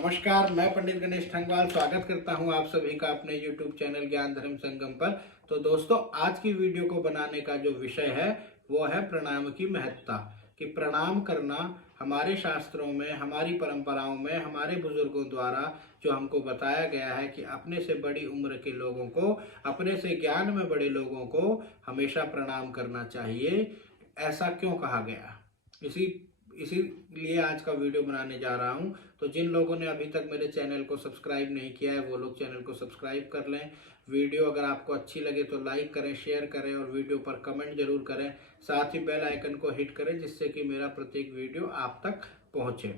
नमस्कार, मैं पंडित गणेश ठंगवाल स्वागत करता हूं आप सभी का अपने YouTube चैनल ज्ञान धर्म संगम पर। तो दोस्तों, आज की वीडियो को बनाने का जो विषय है वो है प्रणाम की महत्ता। कि प्रणाम करना हमारे शास्त्रों में, हमारी परंपराओं में, हमारे बुजुर्गों द्वारा जो हमको बताया गया है कि अपने से बड़ी उम्र के लोगों को, अपने से ज्ञान में बड़े लोगों को हमेशा प्रणाम करना चाहिए। ऐसा क्यों कहा गया, इसीलिए आज का वीडियो बनाने जा रहा हूं। तो जिन लोगों ने अभी तक मेरे चैनल को सब्सक्राइब नहीं किया है वो लोग चैनल को सब्सक्राइब कर लें। वीडियो अगर आपको अच्छी लगे तो लाइक करें, शेयर करें और वीडियो पर कमेंट जरूर करें। साथ ही बेल आइकन को हिट करें जिससे कि मेरा प्रत्येक वीडियो आप तक पहुंचे।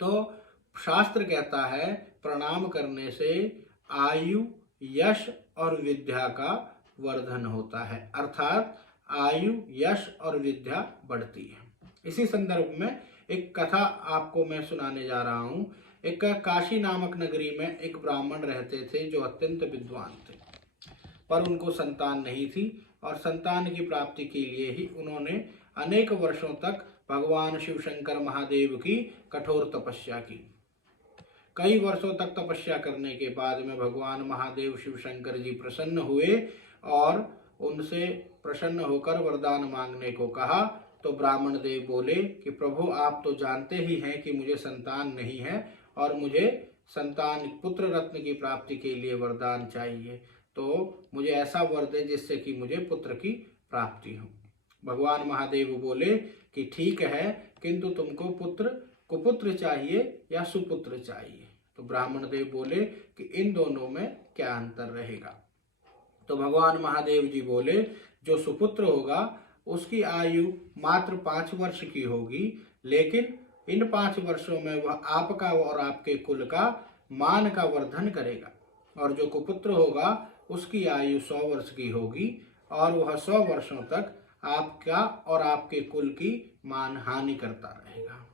तो शास्त्र कहता है प्रणाम करने से आयु, यश और विद्या का वर्धन होता है, अर्थात आयु, यश और विद्या बढ़ती है। इसी संदर्भ में एक कथा आपको मैं सुनाने जा रहा हूं। एक काशी नामक नगरी में एक ब्राह्मण रहते थे जो अत्यंत विद्वान थे, पर उनको संतान नहीं थी और संतान की प्राप्ति के लिए ही उन्होंने अनेक वर्षों तक भगवान शिव शंकर महादेव की कठोर तपस्या की। कई वर्षों तक तपस्या करने के बाद में भगवान महादेव शिव शंकर जी प्रसन्न हुए और उनसे प्रसन्न होकर वरदान मांगने को कहा। तो ब्राह्मण देव बोले कि प्रभु, आप तो जानते ही हैं कि मुझे संतान नहीं है और मुझे संतान पुत्र रत्न की प्राप्ति के लिए वरदान चाहिए। तो मुझे ऐसा वर दे जिससे कि मुझे पुत्र की प्राप्ति हो। भगवान महादेव बोले कि ठीक है, किंतु तुमको कुपुत्र चाहिए या सुपुत्र चाहिए। तो ब्राह्मण देव बोले कि इन दोनों में क्या अंतर रहेगा। तो भगवान महादेव जी बोले, जो सुपुत्र होगा उसकी आयु मात्र 5 वर्ष की होगी, लेकिन इन 5 वर्षों में वह आपका और आपके कुल का मान का वर्धन करेगा। और जो कुपुत्र होगा उसकी आयु 100 वर्ष की होगी और वह 100 वर्षों तक आपका और आपके कुल की मान हानि करता रहेगा।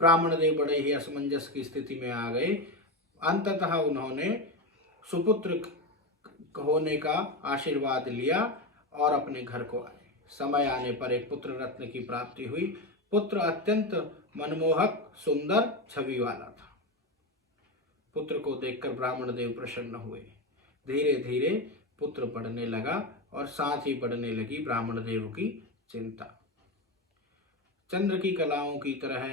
ब्राह्मण देव बड़े ही असमंजस की स्थिति में आ गए। अंततः उन्होंने सुपुत्र होने का आशीर्वाद लिया और अपने घर को आए। समय आने पर एक पुत्र रत्न की प्राप्ति हुई। पुत्र अत्यंत मनमोहक, सुंदर छवि वाला था। पुत्र को देखकर ब्राह्मण देव प्रसन्न हुए। धीरे धीरे पुत्र बढ़ने लगा और साथ ही बढ़ने लगी ब्राह्मण देव की चिंता। चंद्र की कलाओं की तरह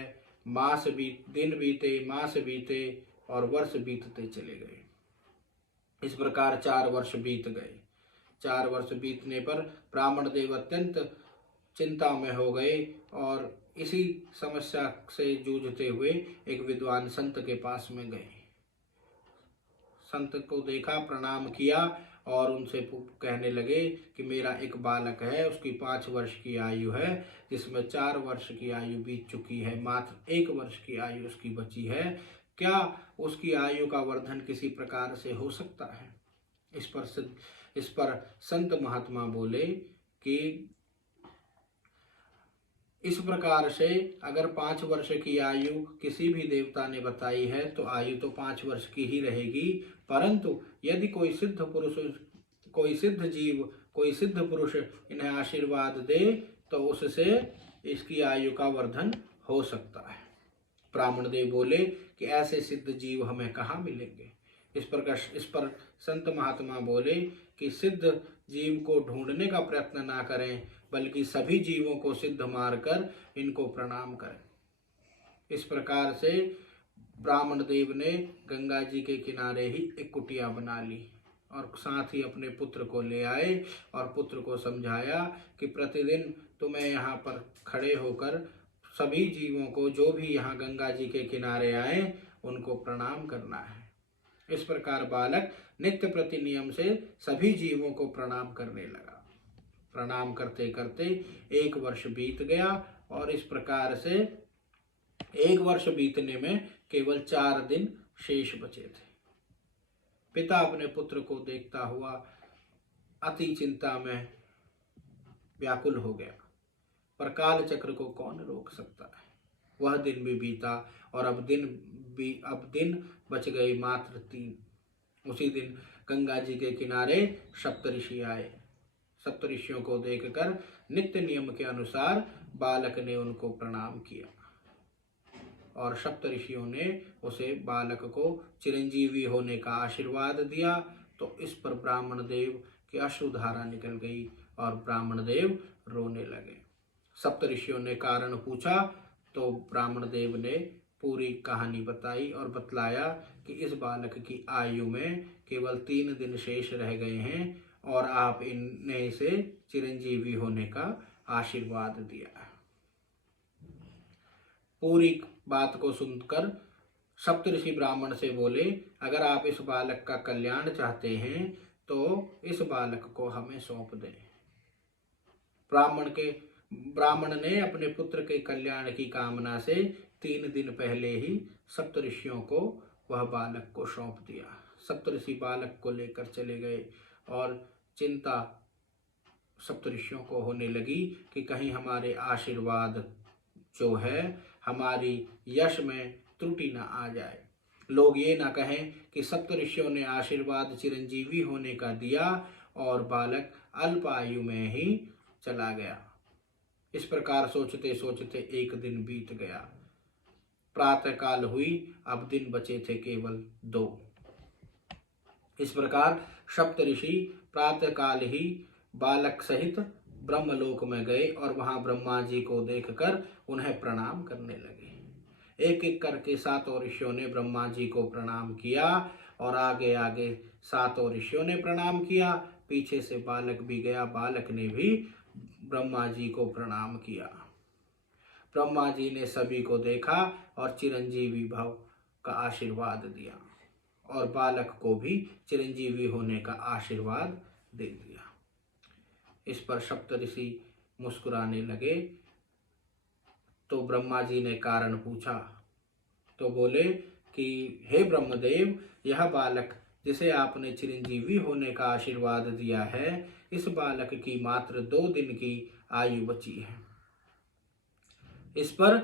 दिन बीते, मास बीते और वर्ष बीतते चले गए। इस प्रकार 4 वर्ष बीत गए। 4 वर्ष बीतने पर ब्राह्मण देव अत्यंत चिंता में हो गए और इसी समस्या से जूझते हुए एक विद्वान संत के पास में गए। संत को देखा, प्रणाम किया और उनसे कहने लगे कि मेरा एक बालक है, उसकी 5 वर्ष की आयु है, जिसमें 4 वर्ष की आयु बीत चुकी है, मात्र 1 वर्ष की आयु उसकी बची है। क्या उसकी आयु का वर्धन किसी प्रकार से हो सकता है? इस पर संत महात्मा बोले कि इस प्रकार से अगर 5 वर्ष की आयु किसी भी देवता ने बताई है तो आयु तो 5 वर्ष की ही रहेगी, परंतु यदि कोई सिद्ध पुरुष, कोई सिद्ध जीव, कोई सिद्ध पुरुष इन्हें आशीर्वाद दे तो उससे इसकी आयु का वर्धन हो सकता है। ब्राह्मण देव बोले कि ऐसे सिद्ध जीव हमें कहाँ मिलेंगे। इस पर संत महात्मा बोले कि सिद्ध जीव को ढूंढने का प्रयत्न ना करें, बल्कि सभी जीवों को सिद्ध मारकर इनको प्रणाम करें। इस प्रकार से ब्राह्मण देव ने गंगा जी के किनारे ही एक कुटिया बना ली और साथ ही अपने पुत्र को ले आए और पुत्र को समझाया कि प्रतिदिन तुम्हें यहाँ पर खड़े होकर सभी जीवों को, जो भी यहाँ गंगा जी के किनारे आए, उनको प्रणाम करना है। इस प्रकार बालक नित्य प्रति नियम से सभी जीवों को प्रणाम करने लगा। प्रणाम करते करते 1 वर्ष बीत गया और इस प्रकार से 1 वर्ष बीतने में केवल 4 दिन शेष बचे थे। पिता अपने पुत्र को देखता हुआ अति चिंता में व्याकुल हो गया, पर काल चक्र को कौन रोक सकता है। वह दिन भी बीता और अब दिन बच गए मात्र 3। उसी दिन गंगा जी के किनारे सप्तऋषि आए। सप्तऋषियों को देखकर नित्य नियम के अनुसार बालक ने उनको प्रणाम किया। और सप्तऋषियों ने उसे बालक को चिरंजीवी होने का आशीर्वाद दिया। तो इस पर ब्राह्मण देव की अश्रुधारा निकल गई और ब्राह्मण देव रोने लगे। सप्तऋषियों ने कारण पूछा तो ब्राह्मण देव ने पूरी कहानी बताई और बतलाया कि इस बालक की आयु में केवल 3 दिन शेष रह गए हैं और आप इन्हें इसे चिरंजीवी होने का आशीर्वाद दिया। पूरी बात को सुनकर सप्तऋषि ब्राह्मण से बोले, अगर आप इस बालक का कल्याण चाहते हैं तो इस बालक को हमें सौंप दें। ब्राह्मण ने अपने पुत्र के कल्याण की कामना से 3 दिन पहले ही सप्तऋषियों को वह बालक को सौंप दिया। सप्तऋषि बालक को लेकर चले गए और चिंता सप्तऋषियों को होने लगी कि कहीं हमारे आशीर्वाद जो है हमारी यश में त्रुटि ना आ जाए, लोग ये ना कहें कि सप्तऋषियों ने आशीर्वाद चिरंजीवी होने का दिया और बालक अल्प आयु में ही चला गया। इस प्रकार सोचते सोचते एक दिन बीत गया। प्रातः काल हुई, अब दिन बचे थे केवल 2। इस प्रकार सप्तऋषि प्रातः काल ही बालक सहित ब्रह्मलोक में गए और वहां ब्रह्मा जी को देखकर उन्हें प्रणाम करने लगे। एक एक करके 7 ऋषियों ने ब्रह्मा जी को प्रणाम किया और आगे आगे 7 ऋषियों ने प्रणाम किया। पीछे से बालक भी गया, बालक ने भी ब्रह्मा जी को प्रणाम किया। ब्रह्मा जी ने सभी को देखा और चिरंजीवी भव का आशीर्वाद दिया और बालक को भी चिरंजीवी होने का आशीर्वाद दे दिया। इस पर सप्तऋषि मुस्कुराने लगे। तो ब्रह्मा जी ने कारण पूछा तो बोले कि हे ब्रह्मदेव, यह बालक जिसे आपने चिरंजीवी होने का आशीर्वाद दिया है, इस बालक की मात्र 2 दिन की आयु बची है। इस पर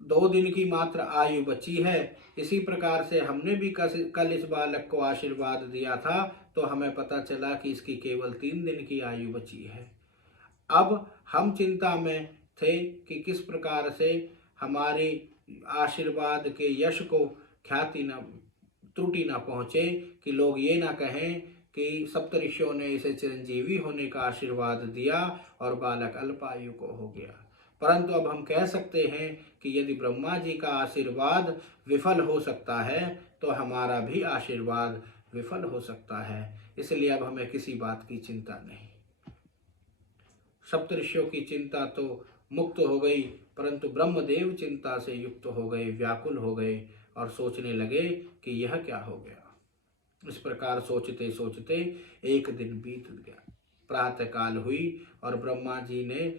2 दिन की मात्र आयु बची है। इसी प्रकार से हमने भी कल इस बालक को आशीर्वाद दिया था तो हमें पता चला कि इसकी केवल 3 दिन की आयु बची है। अब हम चिंता में थे कि किस प्रकार से हमारे आशीर्वाद के यश को ख्याति न त्रुटि न पहुँचे, कि लोग ये ना कहें कि सप्तऋषियों ने इसे चिरंजीवी होने का आशीर्वाद दिया और बालक अल्पायु को हो गया। परंतु अब हम कह सकते हैं कि यदि ब्रह्मा जी का आशीर्वाद विफल हो सकता है तो हमारा भी आशीर्वाद विफल हो सकता है। इसलिए अब हमें किसी बात की चिंता नहीं। सप्तऋषियों की चिंता तो मुक्त हो गई, परंतु ब्रह्मदेव चिंता से युक्त हो गए, व्याकुल हो गए और सोचने लगे कि यह क्या हो गया। इस प्रकार सोचते सोचते एक दिन बीत गया। प्रातः काल हुई और ब्रह्मा जी ने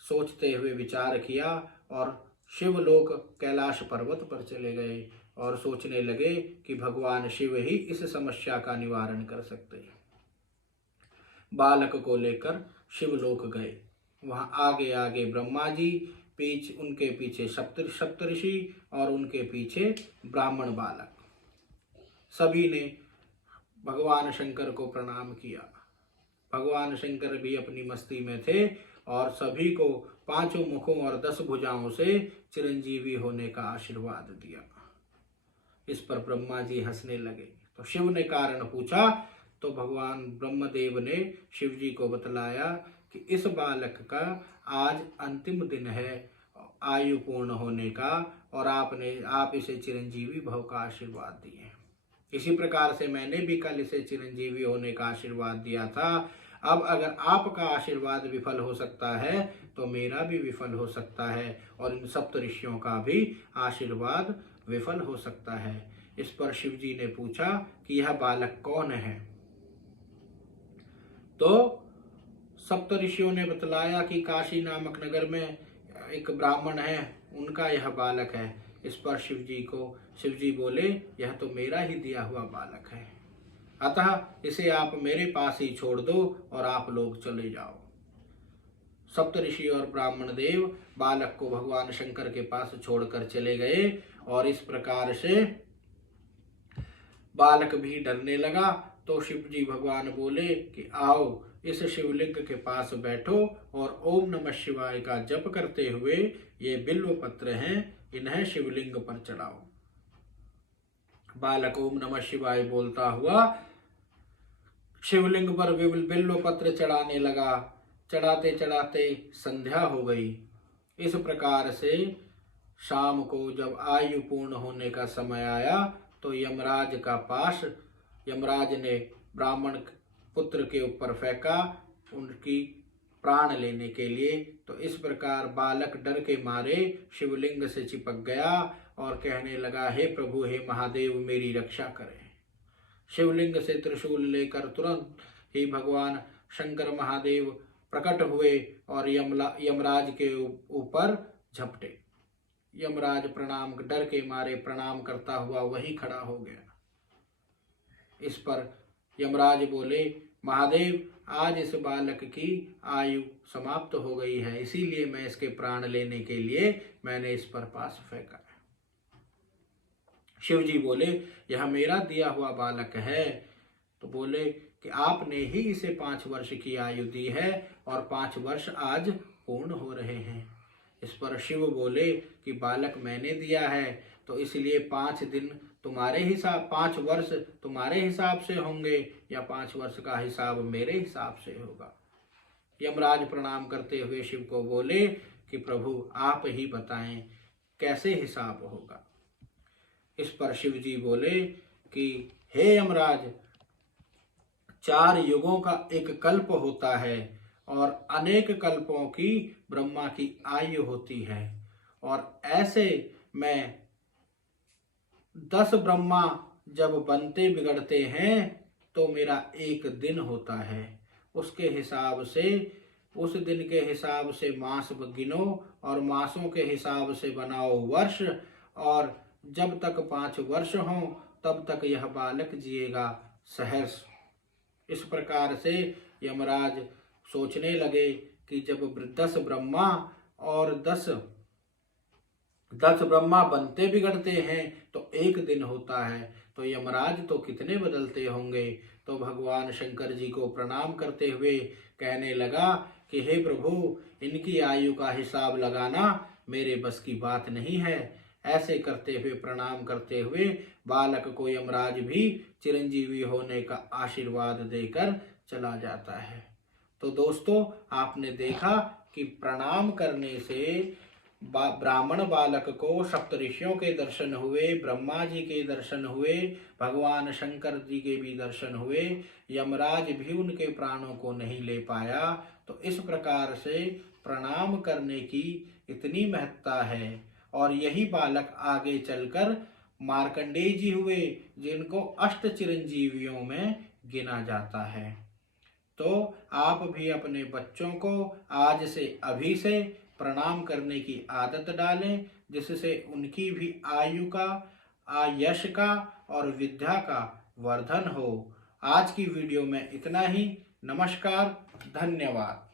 सोचते हुए विचार किया और शिवलोक कैलाश पर्वत पर चले गए और सोचने लगे कि भगवान शिव ही इस समस्या का निवारण कर सकते हैं। बालक को लेकर शिवलोक गए। वहां आगे आगे ब्रह्मा जी, उनके पीछे सप्तऋषि और उनके पीछे ब्राह्मण बालक, सभी ने भगवान शंकर को प्रणाम किया। भगवान शंकर भी अपनी मस्ती में थे और सभी को 5 मुखों और 10 भुजाओं से चिरंजीवी होने का आशीर्वाद दिया। इस पर ब्रह्मा जी हंसने लगे। तो शिव ने कारण पूछा तो भगवान ब्रह्मदेव ने शिव जी को बतलाया कि इस बालक का आज अंतिम दिन है आयु पूर्ण होने का और आप इसे चिरंजीवी भव का आशीर्वाद दिए। इसी प्रकार से मैंने भी कल इसे चिरंजीवी होने का आशीर्वाद दिया था। अब अगर आपका आशीर्वाद विफल हो सकता है तो मेरा भी विफल हो सकता है और इन सप्तऋषियों का भी आशीर्वाद विफल हो सकता है। इस पर शिव जी ने पूछा कि यह बालक कौन है। तो सप्तऋषियों ने बतलाया कि काशी नामक नगर में एक ब्राह्मण है, उनका यह बालक है। इस पर शिव जी बोले, यह तो मेरा ही दिया हुआ बालक है, अतः इसे आप मेरे पास ही छोड़ दो और आप लोग चले जाओ। सप्तऋषि और ब्राह्मण देव बालक को भगवान शंकर के पास छोड़कर चले गए और इस प्रकार से बालक भी डरने लगा। तो शिव जी भगवान बोले कि आओ इस शिवलिंग के पास बैठो और ओम नमः शिवाय का जप करते हुए ये बिल्व पत्र हैं, इन्हें शिवलिंग पर चढ़ाओ। बालक ओम नमः शिवाय बोलता हुआ शिवलिंग पर बिल्व पत्र चढ़ाने लगा। चढ़ाते चढ़ाते संध्या हो गई। इस प्रकार से शाम को जब आयु पूर्ण होने का समय आया तो यमराज का पाश यमराज ने ब्राह्मण पुत्र के ऊपर फेंका उनकी प्राण लेने के लिए। तो इस प्रकार बालक डर के मारे शिवलिंग से चिपक गया और कहने लगा, हे प्रभु, हे महादेव, मेरी रक्षा करें। शिवलिंग से त्रिशूल लेकर तुरंत ही भगवान शंकर महादेव प्रकट हुए और यमराज के ऊपर झपटे। यमराज डर के मारे प्रणाम करता हुआ वहीं खड़ा हो गया। इस पर यमराज बोले, महादेव, आज इस बालक की आयु समाप्त हो गई है, इसीलिए मैं इसके प्राण लेने के लिए मैंने इस पर पास फेंका। शिव जी बोले, यह मेरा दिया हुआ बालक है। तो बोले कि आपने ही इसे 5 वर्ष की आयु दी है और 5 वर्ष आज पूर्ण हो रहे हैं। इस पर शिव बोले कि बालक मैंने दिया है तो इसलिए 5 वर्ष तुम्हारे हिसाब से होंगे या 5 वर्ष का हिसाब मेरे हिसाब से होगा। यमराज प्रणाम करते हुए शिव को बोले कि प्रभु, आप ही बताएं कैसे हिसाब होगा। इस पर शिव जी बोले कि हे यमराज, 4 युगों का एक कल्प होता है और अनेक कल्पों की ब्रह्मा की आयु होती है, और ऐसे में 10 ब्रह्मा जब बनते बिगड़ते हैं तो मेरा एक दिन होता है। उसके हिसाब से, उस दिन के हिसाब से मास गिनो और मासों के हिसाब से बनाओ वर्ष, और जब तक 5 वर्ष हों तब तक यह बालक जिएगा सहर्ष। इस प्रकार से यमराज सोचने लगे कि जब 10 ब्रह्मा और 10 ब्रह्मा बनते बिगड़ते हैं तो एक दिन होता है, तो यमराज तो कितने बदलते होंगे। तो भगवान शंकर जी को प्रणाम करते हुए कहने लगा कि हे प्रभु, इनकी आयु का हिसाब लगाना मेरे बस की बात नहीं है। ऐसे करते हुए प्रणाम करते हुए बालक को यमराज भी चिरंजीवी होने का आशीर्वाद देकर चला जाता है। तो दोस्तों, आपने देखा कि प्रणाम करने से ब्राह्मण बालक को सप्तऋषियों के दर्शन हुए, ब्रह्मा जी के दर्शन हुए, भगवान शंकर जी के भी दर्शन हुए, यमराज भी उनके प्राणों को नहीं ले पाया। तो इस प्रकार से प्रणाम करने की इतनी महत्ता है, और यही बालक आगे चलकर मार्कंडेय जी हुए, जिनको 8 चिरंजीवियों में गिना जाता है। तो आप भी अपने बच्चों को आज से, अभी से प्रणाम करने की आदत डालें, जिससे उनकी भी आयु का, यश का और विद्या का वर्धन हो। आज की वीडियो में इतना ही। नमस्कार, धन्यवाद।